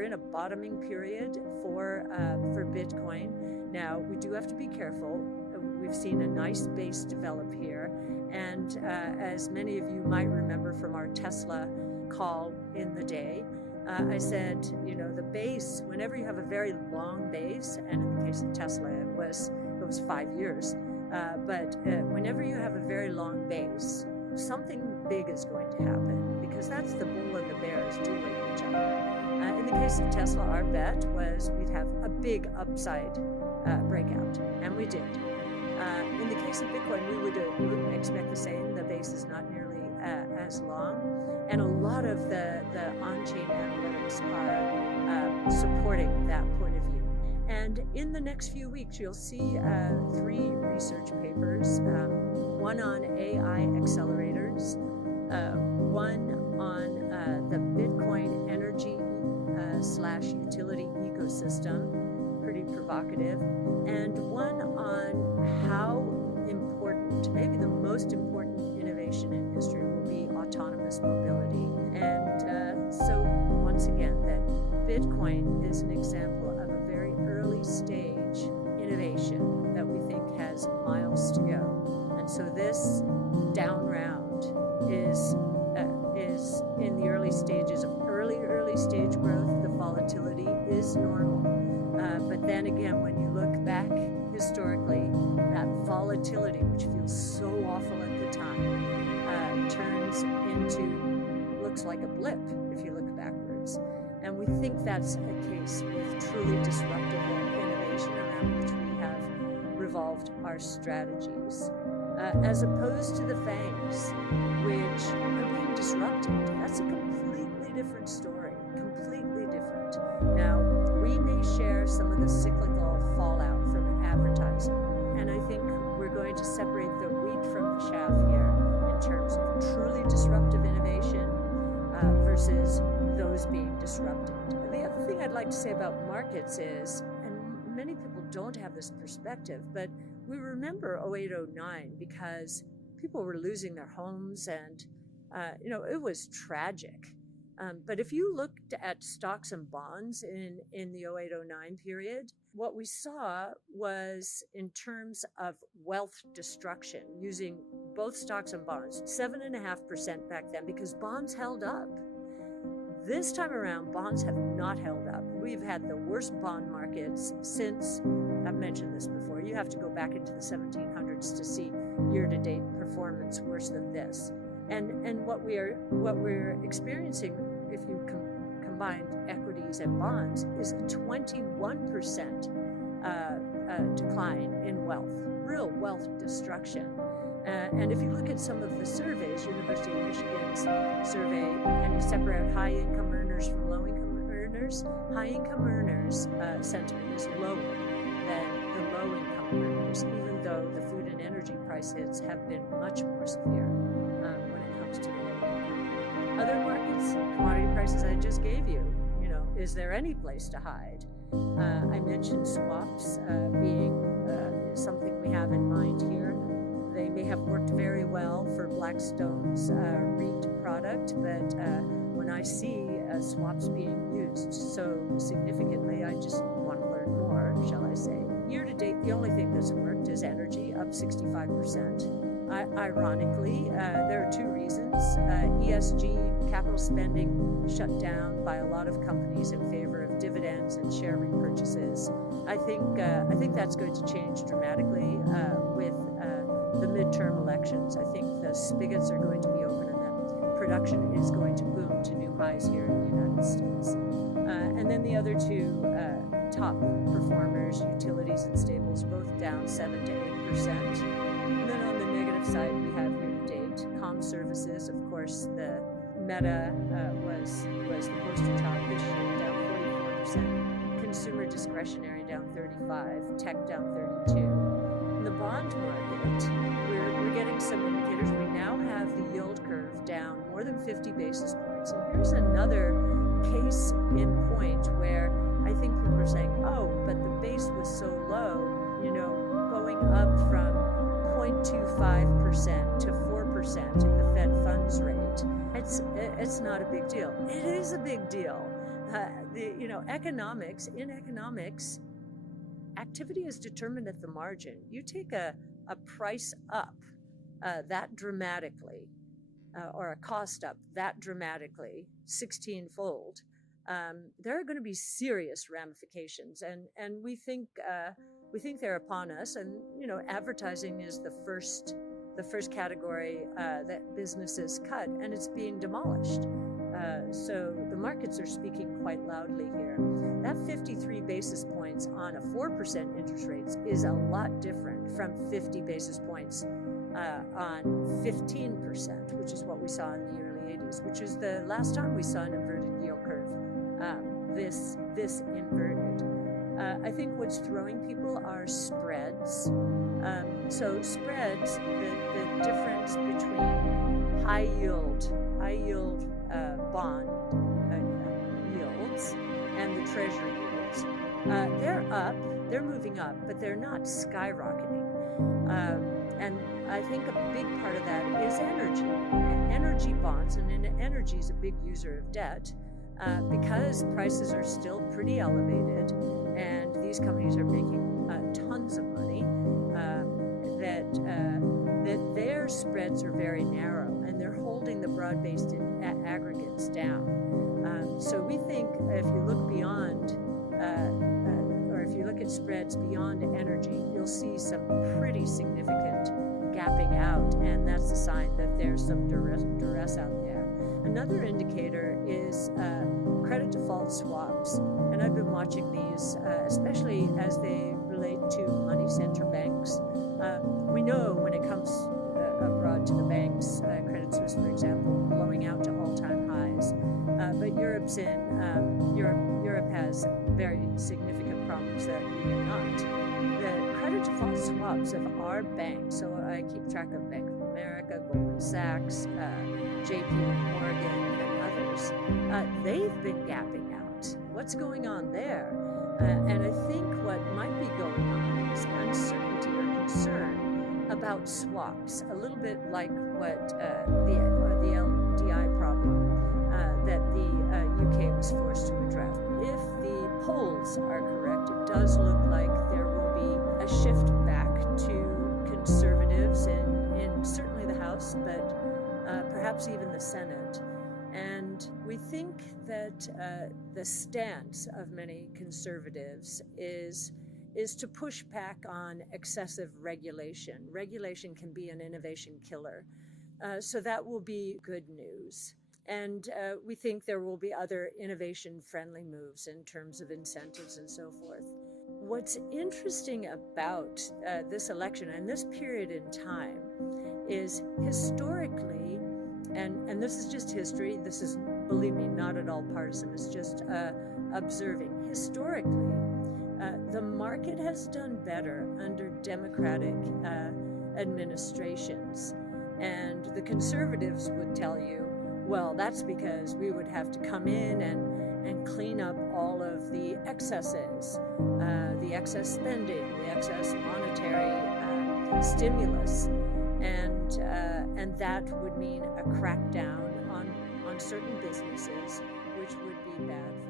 we're in a bottoming period for Bitcoin. Now, we do have to be careful. We've seen a nice base develop here. And as many of you might remember from our Tesla call in the day, I said, the base, whenever you have a very long base, and in the case of Tesla, it was 5 years, but whenever you have a very long base, something big is going to happen, because that's the bull and the bears dueling each other. In the case of Tesla, our bet was we'd have a big upside breakout, and we did. In the case of Bitcoin, we would expect the same. The base is not nearly as long, and a lot of the on-chain analytics are supporting that point of view. And in the next few weeks, you'll see 3 research papers, one on AI accelerators, one on the Bitcoin energy / utility ecosystem, pretty provocative, and one on how important, maybe the most important innovation in history will be autonomous mobility. And so once again, that Bitcoin is an example of a very early stage innovation that we think has miles to go. And so this down round is in the early stages of early stage growth. The volatility is normal. But then again, when you look back historically, that volatility, which feels so awful at the time, turns into, looks like a blip if you look backwards. And we think that's a case with truly disruptive innovation around which we have revolved our strategies, as opposed to the FANGs, which are being disrupted. That's a completely different story, completely different. Now, we may share some of the cyclical fallout from advertising, and I think we're going to separate the wheat from the chaff here in terms of truly disruptive innovation versus those being disrupted. And the other thing I'd like to say about markets is, and many people don't have this perspective, but we remember 08-09 because people were losing their homes, and it was tragic. But if you looked at stocks and bonds in the 08-09 period, what we saw was, in terms of wealth destruction, using both stocks and bonds, 7.5% back then, because bonds held up. This time around, bonds have not held up. We've had the worst bond markets since, I've mentioned this before, you have to go back into the 1700s to see year-to-date performance worse than this. And what we're experiencing, if you combine equities and bonds, is a 21% decline in wealth, real wealth destruction. And if you look at some of the surveys, University of Michigan's survey, and you separate high-income earners from low-income earners, high-income earners' sentiment is lower than the low-income earners, even though the food and energy price hits have been much more severe when it comes to the low-income. Other markets, commodity prices I just gave you, is there any place to hide? I mentioned swaps being something we have in mind here. They may have worked very well for Blackstone's REIT product, but when I see swaps being used so significantly, I just want to learn more, shall I say. Year to date, the only thing that's worked is energy, up 65%. Ironically, there are 2 reasons. ESG, capital spending, shut down by a lot of companies in favor of dividends and share repurchases. I think that's going to change dramatically with the midterm elections. I think the spigots are going to be open, and that production is going to boom to new highs here in the United States. And then the other 2 top performers, utilities and staples, both down 7 to 8%. And then on the negative side, we have year-to-date comm services. Of course, the Meta was the poster child this year, down 44%. Consumer discretionary down 35%. Tech down 32%. In the bond market, we're getting some indicators. We now have the yield curve down more than 50 basis points. And here's another case in point where I think people are saying, oh, but the base was so low, going up from 0.25% to 4% in the Fed funds rate. It's not a big deal. It is a big deal. in economics, activity is determined at the margin. You take a price up that dramatically, or a cost up that dramatically, 16-fold, there are going to be serious ramifications, and we think they're upon us. And advertising is the first category that businesses cut, and it's being demolished. So the markets are speaking quite loudly here. That 53 basis points on a 4% interest rates is a lot different from 50 basis points on 15%, which is what we saw in the early 80s, which is the last time we saw an inverted yield curve, this inverted. I think what's throwing people are spreads. So spreads, the difference between high yield bond yields and the treasury yields. They're moving up, but they're not skyrocketing. And I think a big part of that is energy bonds, and energy is a big user of debt because prices are still pretty elevated, and these companies are making tons of money. That their spreads are very narrow, and they're holding the broad-based aggregates down. So we think if you look beyond, or if you look at spreads beyond energy, you'll see some pretty significant gapping out, and that's a sign that there's some duress out there. Another indicator is credit default swaps, and I've been watching these, especially as they relate to money center banks. We know when it comes abroad to the banks, Credit Suisse, for example, blowing out to all-time highs. But Europe has very significant problems that we do not. The credit default swaps of our banks, so I keep track of Bank of America, Goldman Sachs, JP Morgan, and others, they've been gapping out. What's going on there? And I think what might be going on is uncertainty or concern about swaps, a little bit like what the LDI problem that the UK was forced to address. If the polls are correct, it does look like there will be a shift back to conservatives in certainly the House, but perhaps even the Senate. And we think that the stance of many conservatives is to push back on excessive regulation. Regulation can be an innovation killer. So that will be good news. And we think there will be other innovation-friendly moves in terms of incentives and so forth. What's interesting about this election and this period in time is historically, and this is just history, this is, believe me, not at all partisan, it's just observing. Historically, the market has done better under Democratic administrations. And the conservatives would tell you, well, that's because we would have to come in and clean up all of the excesses, the excess spending, the excess monetary stimulus. And that would mean a crackdown on certain businesses, which would be bad for